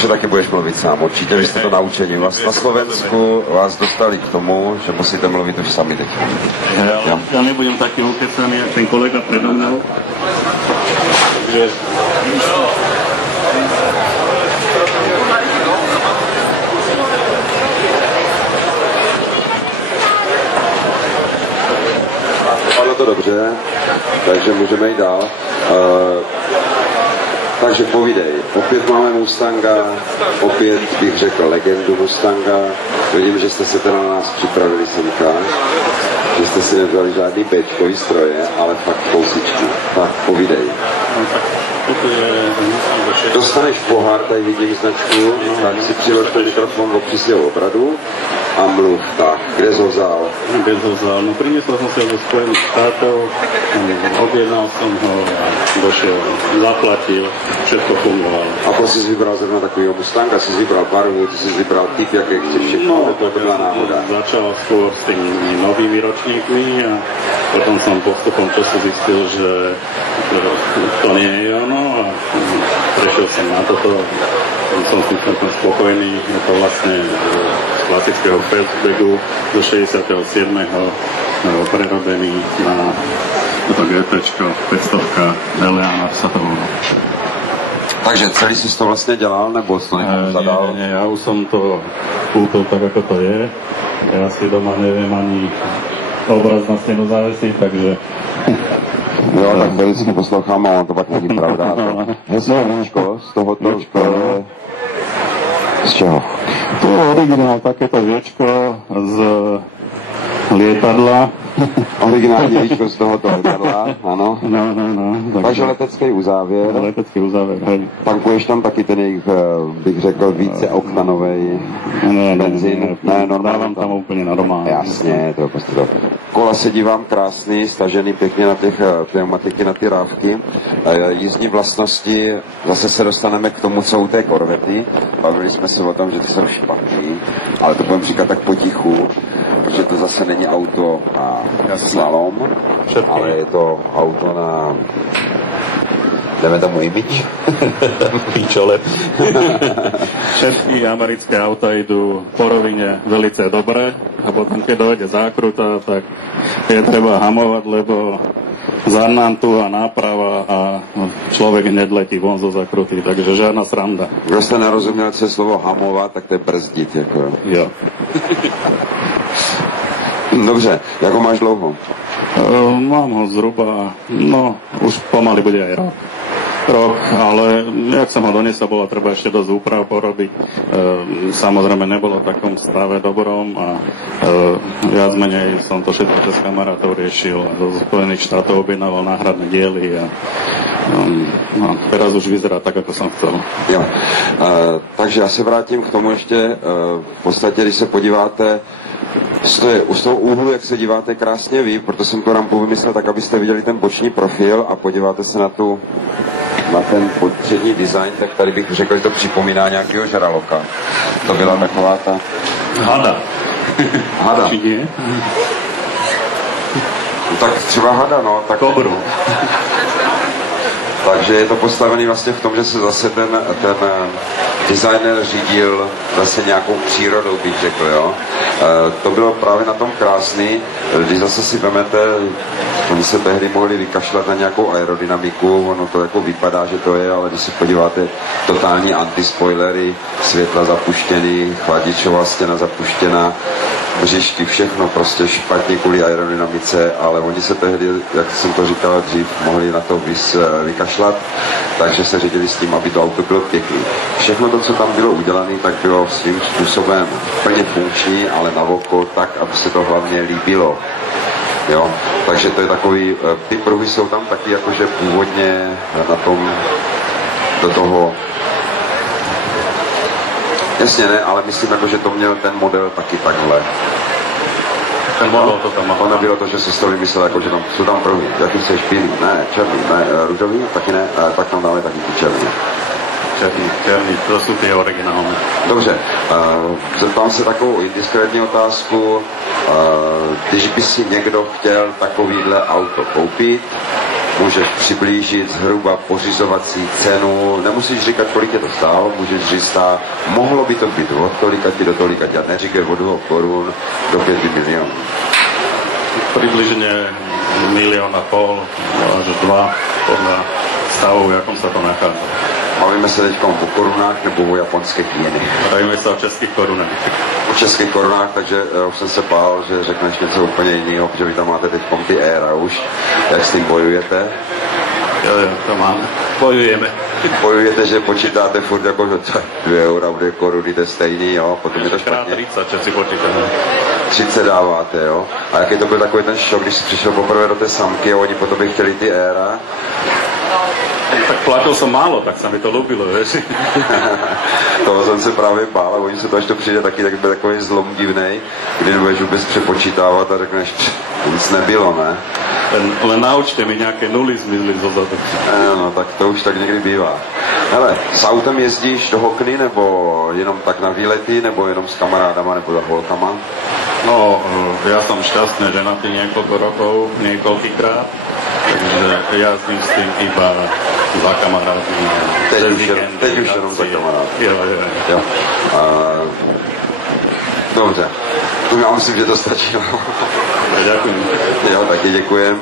Takže taky budeš mluvit sám, určitě, vy jste to naučení. Na Slovensku vás dostali k tomu, že musíte mluvit už sami teď. Ja nebudem taký ukecaný, jak ten kolega predo mnou. Dopadlo to dobře, takže můžeme jít dál. Takže povídej, opět máme Mustanga, opět bych řekl legendu Mustanga. Vidím, že jste se teda na nás připravili semka, že jste si nevzali žádný bečkový stroje, ale fakt kousičky. Tak povídej. Dostaneš pohár, tady vidím značku, tak si přilož ten mikrofon, opři si ho obradu a mluv. Tak, kde jsi ho vzal? Kde ho vzal? No priniesol som si ho zo Spojených štátov, objednal som ho a došiel, zaplatil, všetko fungovalo. Ako si vybral zrovna takovýho Mustanga? Si vybral barvu, ty si vybral typ, jaké chceš všechno? No, to byla náhoda. Začal skôr s tými novými ročníkmi a potom som postupom času zistil, že to nie je ono a prešiel som na toto. Som s tým spokojný, je to vlastne z klasického Feltbagu do 67. prerobený na to GTčko 500 Eleanor sa to volá. Takže celý si to vlastně dělal, nebo jsi to někomu zadal? Nie, ja už som to kúpil tak, ako to je. Ja si doma neviem ani obraz na stenu zavesiť, takže... Jo, tak to vždycky poslouchám, ale to pak není pravda. Hezké víčko z tohoto školy. Z čeho? To je originál, takéto viečko z lietadla. Originální víčko z tohoto letadla, ano. No. Takže letecký uzávěr. Letecký uzávěr, hej. Tankuješ tam taky ten jejich, bych řekl, více oktanovej benzín? Ne, dávám tam úplně normálně. Jasně, to je prostě to. Kola se dívám krásný, stažený pěkně na těch pneumatiky, na ty rávky. Jízdní vlastnosti, zase se dostaneme k tomu, co u té Corvety. Bavili jsme se o tom, že ty jsou špatný, ale to budeme říkat tak potichu, protože to zase není auto na slalom, ale je to auto na, jdeme tomu image. Pičole. Všetky americké auta idú po rovine velice dobre a potom, keď dojde zákruta, tak je treba hamovať, lebo zanantuha náprava a človek hneď letí von zo zakruty, takže žádná sranda. Kdo jste nerozuměl, co je slovo hamovat, tak to je brzdit. Jako. Jo. Dobře, jak ho máš dlouho? Mám ho zhruba, no, už pomaly bude aj rok, ale jak som ho doniesol, bolo treba ešte dosť úprav porobiť. Samozrejme nebolo v takom stave dobrom a viac menej som to všetko cez kamarátov riešil. Do Spojených štátov objednával náhradné diely a no, teraz už vyzerá tak, ako som chcel. Jo. Takže já se vrátím k tomu ještě. V podstatě, když se podíváte z toho úhlu, jak se díváte krásně vy, proto jsem tu rampu vymyslel tak, abyste viděli ten boční profil a podíváte se na ten přední design, tak tady bych řekl, že to připomíná nějakého žraloka. To byla taková ta... Hada. Hada. Či nie? No, tak třeba hada, no. Tak... Kobru. Takže je to postavený vlastně v tom, že se zase ten designer řídil zase nějakou přírodou, bych řekl, jo. To bylo právě na tom krásný, když zase si vemete, oni se tehdy mohli vykašlat na nějakou aerodynamiku, ono to jako vypadá, že to je, ale když si podíváte, totální antispoilery, světla zapuštěný, chladičová stěna zapuštěná, břišky, všechno prostě špatně kvůli aerodynamice, ale oni se tehdy, jak jsem to říkal dřív, mohli na to vykašlat, takže se řídili s tím, aby to auto bylo pěkný. Všechno to, co tam bylo udělané, tak bylo svým způsobem plně funkční, ale na oko tak, aby se to hlavně líbilo. Jo? Takže to je takový, ty pruhy jsou tam taky jakože původně na tom, do toho. Jasně ne, ale myslím, jako, že to měl ten model taky takhle. Ten model to tam má. To nebylo to, že si to vymyslel, jako, že tam jsou tam pruhy. Jaký chceš, bílý? Ne, černý, ne, růžový? Taky ne, tak tam dáme taky ty černý. Černý, to jsou ty originální. Dobře, zeptám se takovou indiskrétní otázku. Když by si někdo chtěl takovýhle auto koupit, můžeš přiblížit zhruba pořizovací cenu, nemusíš říkat, kolik je to stálo, můžeš říct, mohlo by to být od tolikati do tolikati, a neříkej od 2 korun do 5 milionů. Približne 1,5 milióna až 2 podľa stavu, v jakom sa to nachádza. Bavíme se teď o korunách nebo o japonských jeny? Bavíme se o českých korunách. O českých korunách, takže už jsem se bál, že řekneš něco úplně jiného, protože vy tam máte teď ty éra už. Jak s tím bojujete? Jo, to máme. Bojujeme. Bojujete, že počítáte furt jako, že 2 eura, 2 koruny, to je stejný, jo? Potom je to špatně. 30, že si počítáme. 30 dáváte, jo? A jaký to byl takový ten šok, když jsi přišel poprvé do té samky a oni potom by chtěli ty éra? Tak platil som málo, tak sa mi to ľúbilo, vieš. Toho jsem se právě bál, a oni se to, až to přijde taky, tak byl takový zlom divnej, kdy nebudeš vůbec přepočítávat a řekneš, nic nebylo, ne? Len naučte mi nějaké nuly zmizli zozadu. No, tak to už tak někdy bývá. Hele, s autem jezdíš do Hokny, nebo jenom tak na výlety, nebo jenom s kamarádama, nebo za holkama? No, ja som šťastný ženatý niekoľko rokov, niekoľkýkrát, takže jazdím s tým iba za kamarádmi. Teď už jenom za kamarádmi. Jo. Dobře, já myslím, že to stačí. Ďakujem. Jo, taky děkujem.